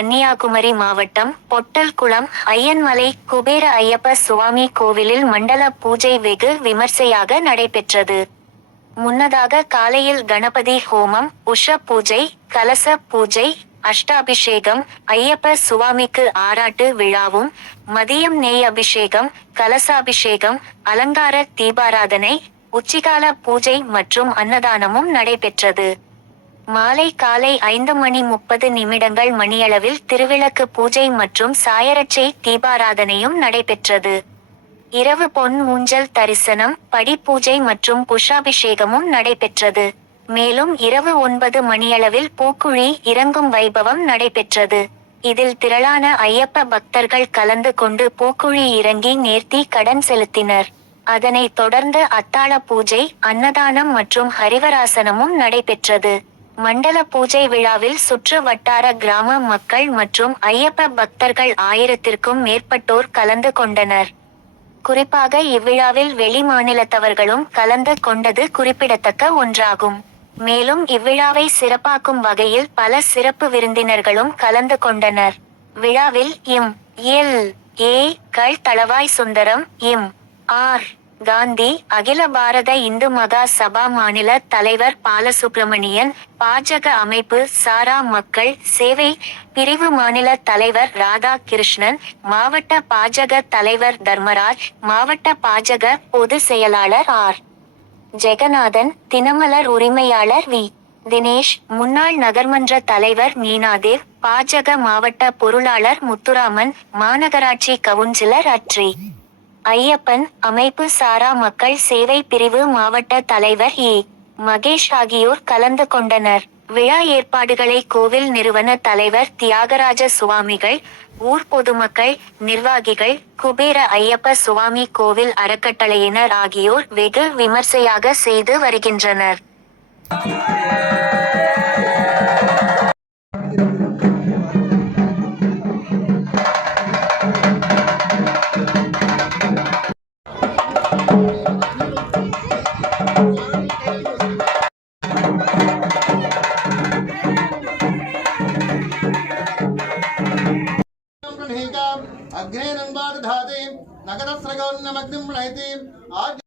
கன்னியாகுமரி மாவட்டம் பொட்டல்குளம் ஐயன்மலை குபேர ஐயப்ப சுவாமி கோவிலில் மண்டல பூஜை வெகு விமர்சையாக நடைபெற்றது. முன்னதாக காலையில் கணபதி ஹோமம் உஷ பூஜை கலச பூஜை அஷ்டாபிஷேகம் ஐயப்ப சுவாமிக்கு ஆராட்டு விழாவும் மதியம் நெய் அபிஷேகம் கலசாபிஷேகம் அலங்கார தீபாராதனை உச்சிகால பூஜை மற்றும் அன்னதானமும் நடைபெற்றது. மாலை காலை ஐந்து மணி முப்பது நிமிடங்கள் மணியளவில் திருவிளக்கு பூஜை மற்றும் சாயரட்சை தீபாராதனையும் நடைபெற்றது. இரவு பொன் ஊஞ்சல் தரிசனம் படி பூஜை மற்றும் புஷாபிஷேகமும் நடைபெற்றது. மேலும் இரவு ஒன்பது மணியளவில் பூக்குழி இறங்கும் வைபவம் நடைபெற்றது. இதில் திரளான ஐயப்ப பக்தர்கள் கலந்து கொண்டு பூக்குழி இறங்கி நேர்த்தி கடன் செலுத்தினர். அதனைத் தொடர்ந்து அத்தாள பூஜை அன்னதானம் மற்றும் ஹரிவராசனமும் நடைபெற்றது. மண்டல பூஜை விழாவில் சுற்று வட்டார கிராம மக்கள் மற்றும் ஐயப்ப பக்தர்கள் ஆயிரத்திற்கும் மேற்பட்டோர் கலந்து கொண்டனர். குறிப்பாக இவ்விழாவில் வெளி மாநிலத்தவர்களும் கலந்து கொண்டது குறிப்பிடத்தக்க ஒன்றாகும். மேலும் இவ்விழாவை சிறப்பாக்கும் வகையில் பல சிறப்பு விருந்தினர்களும் கலந்து கொண்டனர். விழாவில் இம் எல் ஏ கள் தளவாய் சுந்தரம் இம் ஆர் காந்தி அகில பாரத இந்து மகா சபா மாநில தலைவர் பாலசுப்ரமணியன் பாஜக அமைப்பு சாரா மக்கள் சேவை பிரிவு மாநில தலைவர் ராதாகிருஷ்ணன் மாவட்ட பாஜக தலைவர் தர்மராஜ் மாவட்ட பாஜக பொது செயலாளர் ஆர். ஜெகநாதன் தினமலர் உரிமையாளர் வி. தினேஷ் முன்னாள் நகர்மன்ற தலைவர் மீனாதேவ் பாஜக மாவட்ட பொருளாளர் முத்துராமன் மாநகராட்சி கவுன்சிலர் அட்ரி. ஐயப்பன் அமைப்பு சாரா மக்கள் சேவை பிரிவு மாவட்ட தலைவர் ஏ மகேஷ் ஆகியோர் கலந்து கொண்டனர். விழா ஏற்பாடுகளை கோவில் நிறுவன தலைவர் தியாகராஜ சுவாமிகள் ஊர் பொதுமக்கள் நிர்வாகிகள் குபேர ஐயப்ப சுவாமி கோவில் அறக்கட்டளையினர் ஆகியோர் வெகு விமர்சையாக செய்து வருகின்றனர். అగ్నే నంబాధాతి నగదస్రగౌర్ణమగ్నిం ప్రణయతి ఆజ్ఞ